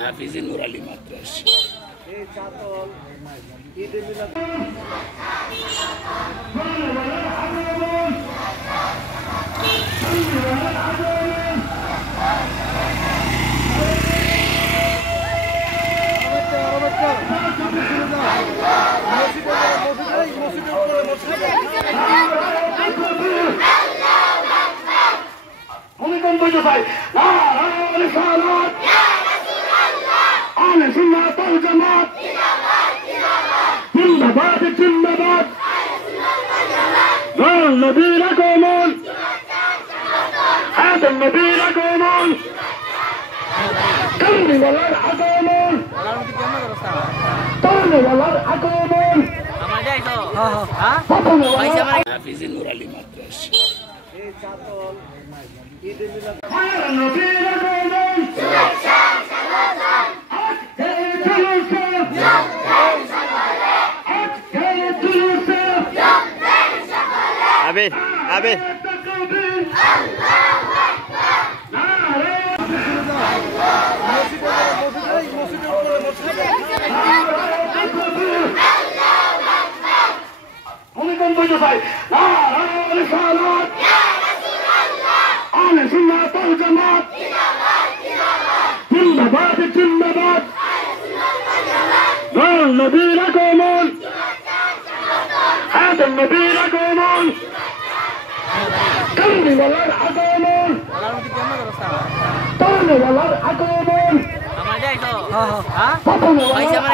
হাফিজে নূর আলী মাদ্রাস जिंदाबाद जिंदाबाद नबीर कौमन هذا النبيل कौमन كلمة والله कौमन كلمة والله कौमन হাফিজে নূর আলী মাদ্রাস النبيل कौमन Abi. जिंदाबाद जिंदाबाद नबीर कौमन هذا النبيل कौमन كلمة والله कौमन كلمة والله कौमन